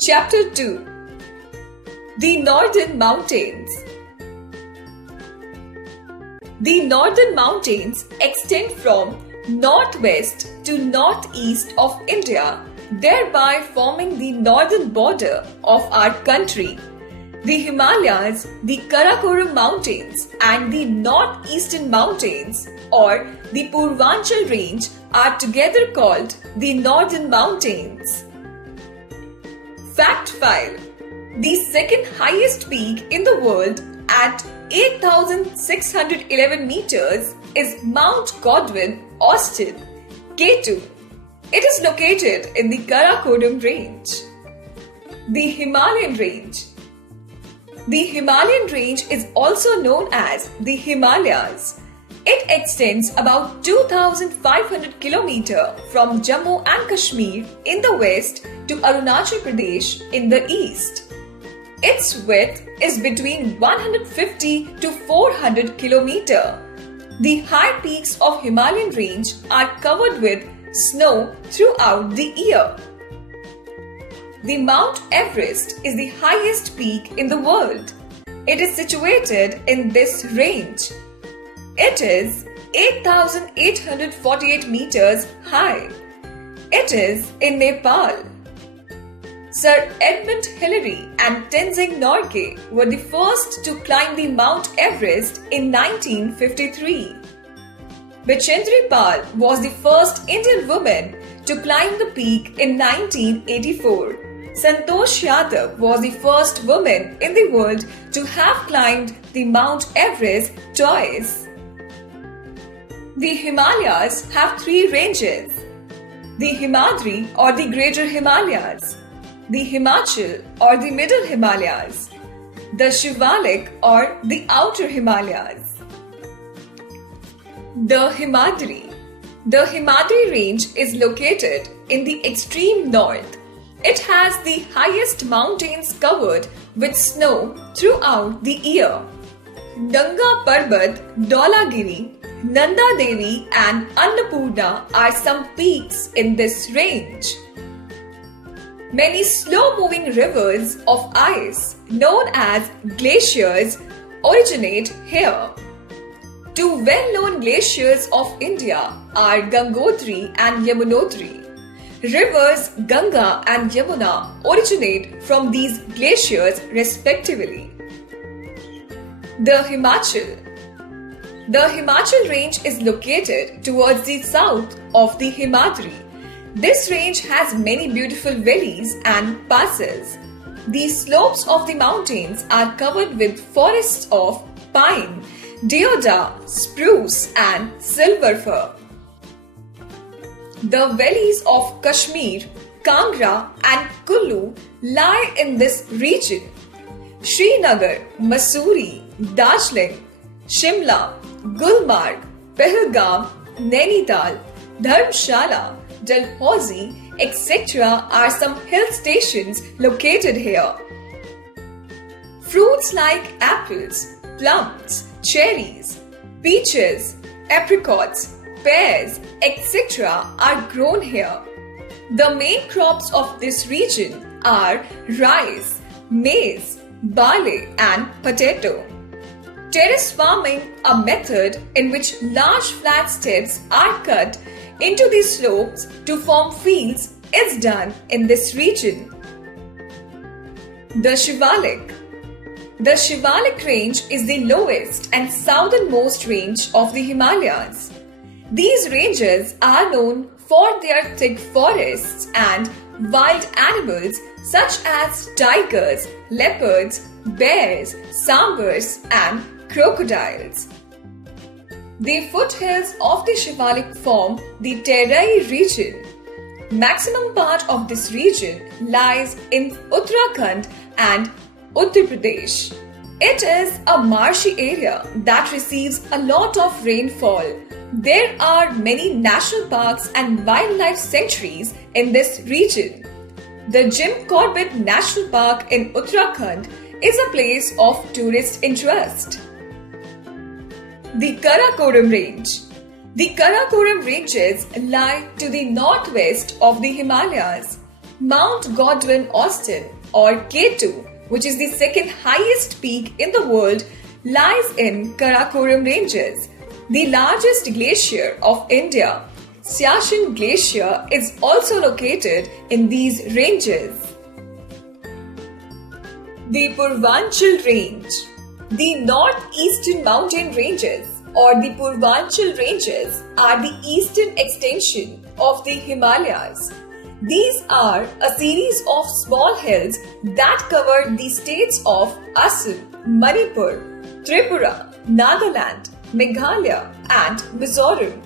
Chapter 2. The Northern Mountains. The Northern Mountains extend from northwest to northeast of India, thereby forming the northern border of our country. The Himalayas, the Karakoram Mountains and the Northeastern Mountains or the Purvanchal Range are together called the Northern Mountains. Fact file: the second highest peak in the world at 8,611 meters is Mount Godwin, Austin, K2. It is located in the Karakoram Range. The Himalayan Range. The Himalayan Range is also known as the Himalayas. It extends about 2,500 km from Jammu and Kashmir in the west to Arunachal Pradesh in the east. Its width is between 150 to 400 km. The high peaks of Himalayan range are covered with snow throughout the year. The Mount Everest is the highest peak in the world. It is situated in this range. It is 8,848 meters high. It is in Nepal. Sir Edmund Hillary and Tenzing Norgay were the first to climb the Mount Everest in 1953. Bachendri Pal was the first Indian woman to climb the peak in 1984. Santosh Yadav was the first woman in the world to have climbed the Mount Everest twice. The Himalayas have three ranges: the Himadri or the Greater Himalayas, the Himachal or the Middle Himalayas, the Shivalik or the Outer Himalayas. The Himadri. The Himadri range is located in the extreme north. It has the highest mountains covered with snow throughout the year. Nanga Parbat, Dhaulagiri, Nanda Devi and Annapurna are some peaks in this range. Many slow-moving rivers of ice, known as glaciers, originate here. Two well-known glaciers of India are Gangotri and Yamunotri. Rivers Ganga and Yamuna originate from these glaciers respectively. The Himachal. The Himachal range is located towards the south of the Himadri. This range has many beautiful valleys and passes. The slopes of the mountains are covered with forests of pine, deodar, spruce and silver fir. The valleys of Kashmir, Kangra and Kullu lie in this region. Srinagar, Mussoorie, Darjeeling, Shimla, Gulmarg, Pahalgam, Nainital, Dharamshala, Dalhousie, etc. are some hill stations located here. Fruits like apples, plums, cherries, peaches, apricots, pears, etc. are grown here. The main crops of this region are rice, maize, barley and potato. Terrace farming, a method in which large flat steps are cut into the slopes to form fields, is done in this region. The Shivalik. The Shivalik range is the lowest and southernmost range of the Himalayas. These ranges are known for their thick forests and wild animals such as tigers, leopards, bears, sambars and crocodiles. The foothills of the Shivalik form the Terai region. Maximum part of this region lies in Uttarakhand and Uttar Pradesh. It is a marshy area that receives a lot of rainfall. There are many national parks and wildlife sanctuaries in this region. The Jim Corbett National Park in Uttarakhand is a place of tourist interest. The Karakoram Range. The Karakoram Ranges lie to the northwest of the Himalayas. Mount Godwin Austen, or K2, which is the second highest peak in the world, lies in Karakoram Ranges. The largest glacier of India, Siachen Glacier, is also located in these ranges. The Purvanchal Range. The northeastern mountain ranges, or the Purvanchal Ranges, are the eastern extension of the Himalayas. These are a series of small hills that cover the states of Assam, Manipur, Tripura, Nagaland, Meghalaya, and Mizoram.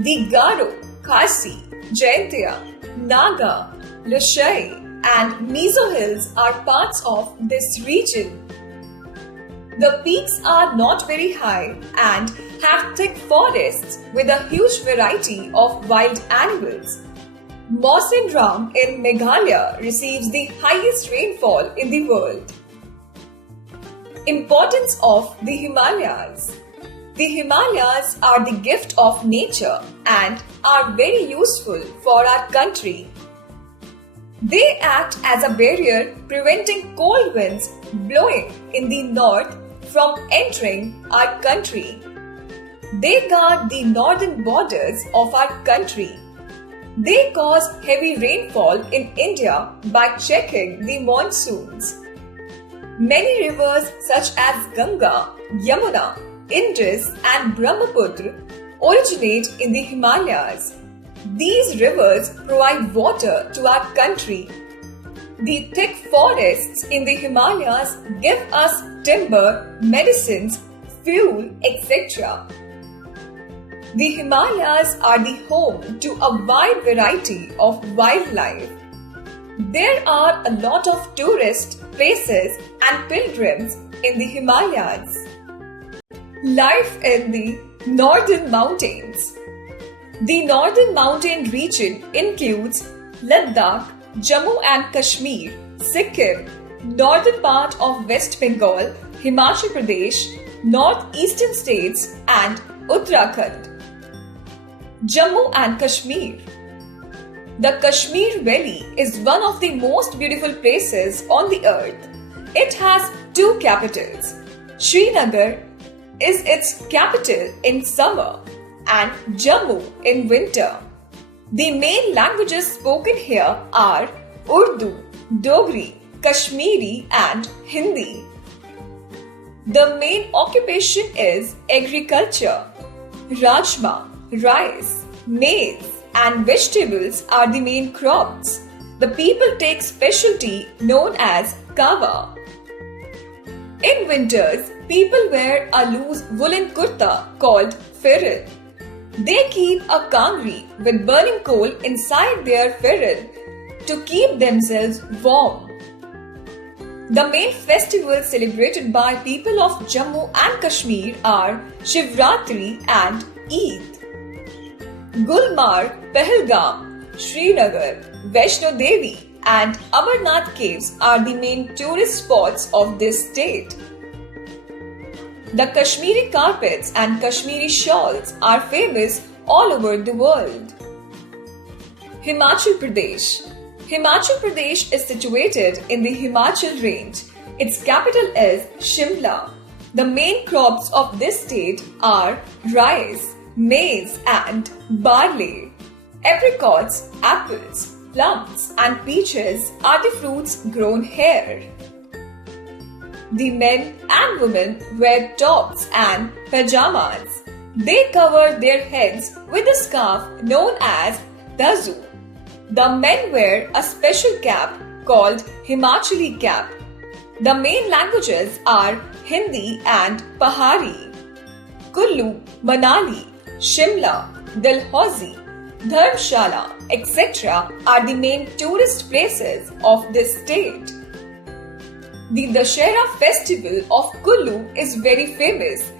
The Garo, Khasi, Jaintia, Naga, Lushai, and Mizo hills are parts of this region. The peaks are not very high and have thick forests with a huge variety of wild animals. Mawsyn Ram in Meghalaya receives the highest rainfall in the world. Importance of the Himalayas. The Himalayas are the gift of nature and are very useful for our country. They act as a barrier preventing cold winds blowing in the north from entering our country. They guard the northern borders of our country. They cause heavy rainfall in India by checking the monsoons. Many rivers such as Ganga, Yamuna, Indus and Brahmaputra originate in the Himalayas. These rivers provide water to our country. The thick forests in the Himalayas give us timber, medicines, fuel, etc. The Himalayas are the home to a wide variety of wildlife. There are a lot of tourist places and pilgrims in the Himalayas. Life in the Northern Mountains. The Northern Mountain region includes Ladakh, Jammu and Kashmir, Sikkim, northern part of West Bengal, Himachal Pradesh, northeastern states and Uttarakhand. Jammu and Kashmir. The Kashmir Valley is one of the most beautiful places on the earth. It has two capitals. Srinagar is its capital in summer and Jammu in winter. The main languages spoken here are Urdu, Dogri, Kashmiri and Hindi. The main occupation is agriculture. Rajma, rice, maize and vegetables are the main crops. The people take specialty known as kava. In winters, people wear a loose woolen kurta called feral. They keep a kangri with burning coal inside their feral to keep themselves warm. The main festivals celebrated by people of Jammu and Kashmir are Shivratri and Eid. Gulmarg, Pahalgam, Srinagar, Vaishno Devi and Amarnath caves are the main tourist spots of this state. The Kashmiri carpets and Kashmiri shawls are famous all over the world. Himachal Pradesh. Himachal Pradesh is situated in the Himachal range. Its capital is Shimla. The main crops of this state are rice, maize and barley. Apricots, apples, plums and peaches are the fruits grown here. The men and women wear tops and pajamas. They cover their heads with a scarf known as tazu. The men wear a special cap called Himachali cap. The main languages are Hindi and Pahari. Kullu, Manali, Shimla, Dalhousie, Dharamshala, etc. are the main tourist places of this state. The Dussehra festival of Kullu is very famous.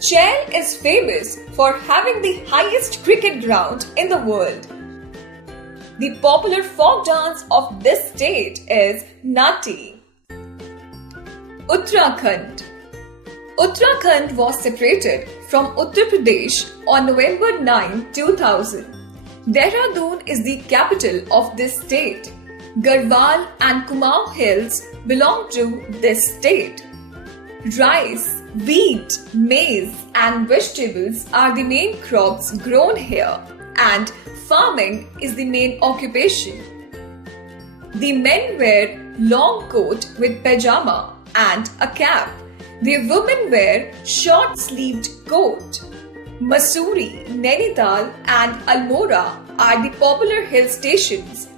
Chail is famous for having the highest cricket ground in the world. The popular folk dance of this state is Nati. Uttarakhand. Uttarakhand was separated from Uttar Pradesh on November 9, 2000. Dehradun is the capital of this state. Garhwal and Kumaon hills belong to this state. Rice, wheat, maize, and vegetables are the main crops grown here, and farming is the main occupation. The men wear long coat with pajama and a cap. The women wear short-sleeved coat. Mussoorie, Nainital, and Almora are the popular hill stations.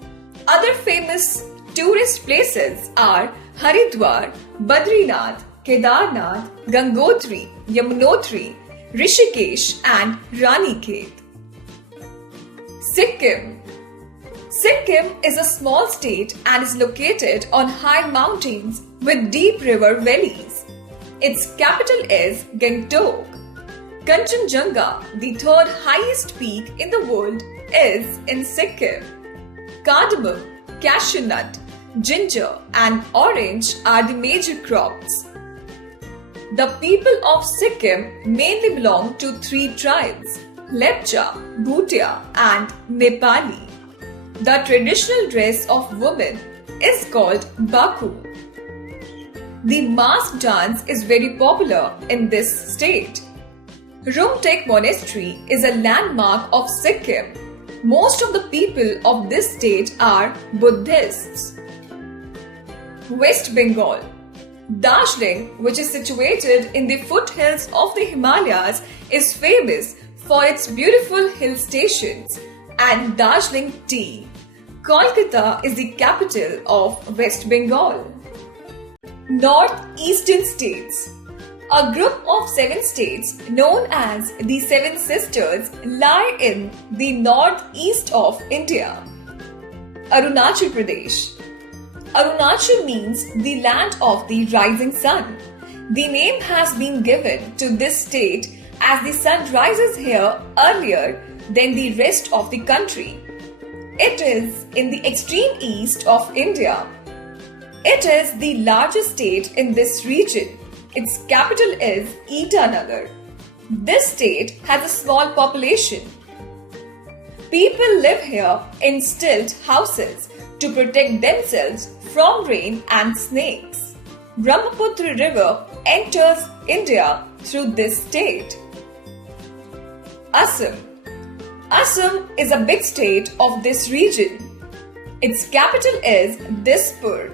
Other famous tourist places are Haridwar, Badrinath, Kedarnath, Gangotri, Yamunotri, Rishikesh, and Ranikhet. Sikkim. Sikkim is a small state and is located on high mountains with deep river valleys. Its capital is Gangtok. Kanchenjunga, the third highest peak in the world, is in Sikkim. Cardamom, cashew nut, ginger, and orange are the major crops. The people of Sikkim mainly belong to three tribes: Lepcha, Bhutia, and Nepali. The traditional dress of women is called Baku. The mask dance is very popular in this state. Rumtek Monastery is a landmark of Sikkim. Most of the people of this state are Buddhists. West Bengal. Darjeeling, which is situated in the foothills of the Himalayas, is famous for its beautiful hill stations and Darjeeling tea. Kolkata is the capital of West Bengal. Northeastern states. A group of 7 states known as the Seven Sisters lie in the northeast of India. Arunachal Pradesh. Arunachal means the land of the rising sun. The name has been given to this state as the sun rises here earlier than the rest of the country. It is in the extreme east of India. It is the largest state in this region. Its capital is Itanagar. This state has a small population. People live here in stilt houses to protect themselves from rain and snakes. Brahmaputra River enters India through this state. Assam. Assam is a big state of this region. Its capital is Dispur.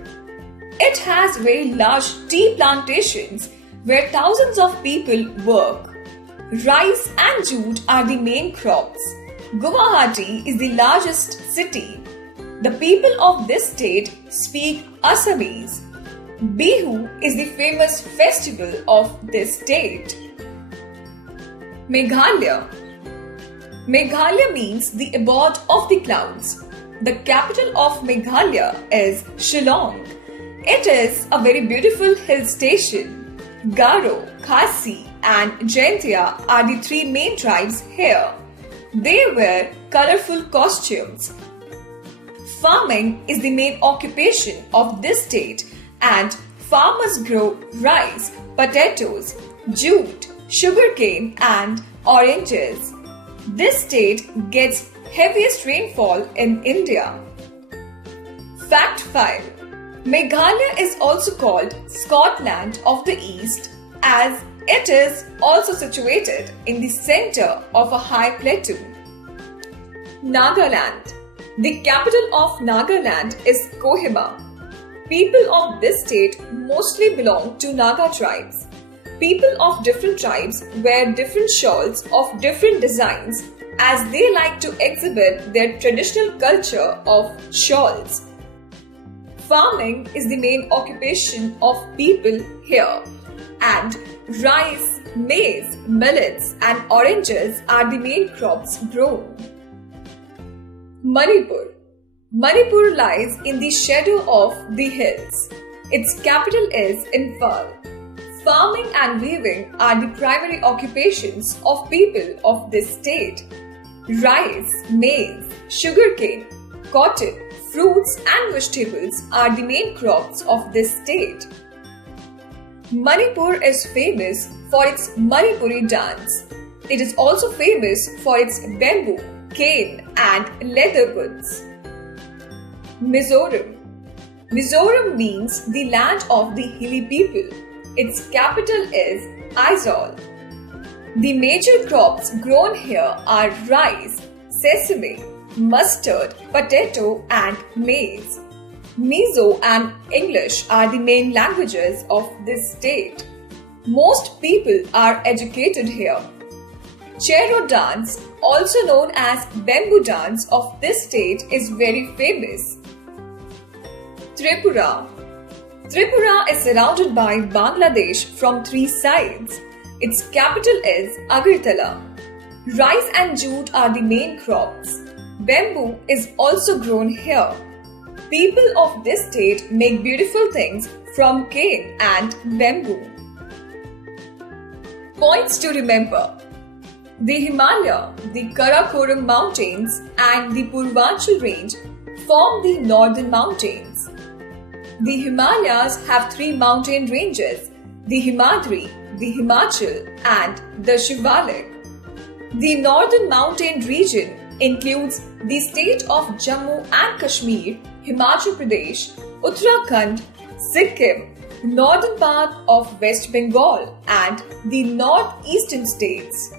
It has very large tea plantations where thousands of people work. Rice and jute are the main crops. Guwahati is the largest city. The people of this state speak Assamese. Bihu is the famous festival of this state. Meghalaya. Meghalaya means the abode of the clouds. The capital of Meghalaya is Shillong. It is a very beautiful hill station. Garo, Khasi, and Jaintia are the 3 main tribes here. They wear colorful costumes. Farming is the main occupation of this state, and farmers grow rice, potatoes, jute, sugarcane, and oranges. This state gets heaviest rainfall in India. Fact 5. Meghalaya is also called Scotland of the East as it is also situated in the center of a high plateau. Nagaland. The capital of Nagaland is Kohima. People of this state mostly belong to Naga tribes. People of different tribes wear different shawls of different designs as they like to exhibit their traditional culture of shawls. Farming is the main occupation of people here, and rice, maize, millets, and oranges are the main crops grown. Manipur. Manipur lies in the shadow of the hills. Its capital is Imphal. Farming and weaving are the primary occupations of people of this state. Rice, maize, sugarcane, cotton, fruits and vegetables are the main crops of this state. Manipur is famous for its Manipuri dance. It is also famous for its bamboo, cane and leather goods. Mizoram. Mizoram means the land of the hilly people. Its capital is Aizawl. The major crops grown here are rice, sesame, mustard, potato, and maize. Mizo and English are the main languages of this state. Most people are educated here. Chero dance, also known as Bembu dance of this state, is very famous. Tripura. Tripura is surrounded by Bangladesh from 3 sides. Its capital is Agartala. Rice and jute are the main crops. Bamboo is also grown here. People of this state make beautiful things from cane and bamboo. Points to remember. The Himalaya, the Karakoram Mountains and the Purvanchal Range form the northern mountains. The Himalayas have 3 mountain ranges, the Himadri, the Himachal and the Shivalik. The northern mountain region includes the state of Jammu and Kashmir, Himachal Pradesh, Uttarakhand, Sikkim, northern part of West Bengal and the northeastern states.